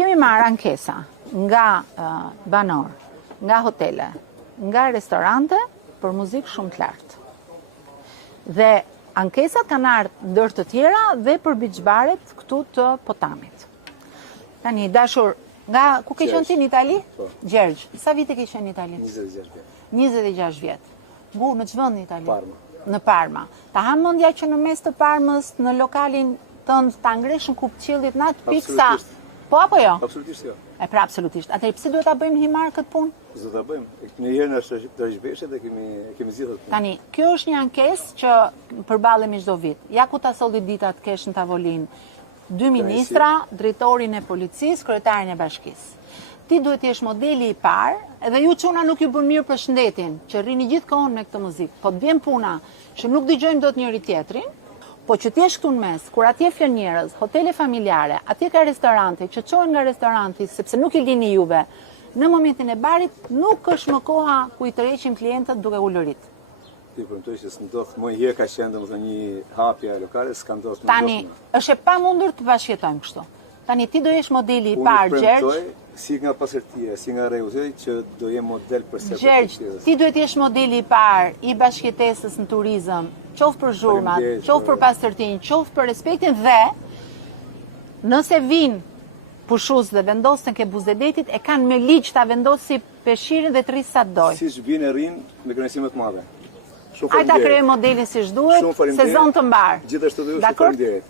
kemi marrë ankesa nga banor, nga hotele, nga restorante për muzikë shumë të lartë. Dhe ankesat kanë ardhur ndër të tjera dhe për beach baret këtu të Potamit. Tani dashur, nga ku ke qenë ti në Itali? Gjergj. Sa vite ke qenë në Itali? 26 vjet. 26 vjet. Ngu në ç'vend në Itali? Parma. Në Parma. Ta ham mendja që në mes të Parmës, në lokalin tënd ta ngreshën kupqillit në atë pikë sa. Po apo jo? Absolutisht jo. E pra absolutisht. Atëherë pse duhet ta bëjmë himar këtë punë? Do ta bëjmë. Një herë na shpeshë dhe kemi zgjidhur. Tani, kjo është një ankesë që përballemi çdo vit. Ja ku ta solli dita të kesh në tavolinë 2 ministra, drejtorin e policisë, kryetarin e bashkisë. Ti duhet të jesh modeli i parë, edhe ju çuna nuk ju bën mirë për shëndetin, që rrini gjithkohon me këtë muzikë. Po të vjen puna që nuk dëgjojmë dot njëri tjetrin, po që ti je këtu në mes, kur atje flen njerëz, hotele familjare, atje ka restorante, që çohen nga restoranti sepse nuk i lini juve. Në momentin e barit nuk është më koha ku i tërheqim klientët duke ulërit. Ti premtoj që s'ndodh më herë ka qenë domethënë një hapje lokale, s'ka ndodhur më. Tani është e pamundur të bashkëjetojmë kështu. Tani ti do jesh modeli i parë, Gjergj. Si nga pasërtia, si nga rregullti që do jem model për se. Gjergj, ti duhet jesh modeli i parë i bashkëjetesës në turizëm, qoftë për zhurmat, qoftë për pastërtinë, qoftë për respektin dhe nëse vinë pushues dhe vendosen ke Buzedetit, e kanë me ligj ta vendosi peshirin dhe të rrisë sa të doj. Siç vinë rrin me kënaqësi më të madhe. Ai ta krijoj modelin siç duhet, sezon të mbar. Gjithashtu do ju shkojmë deri.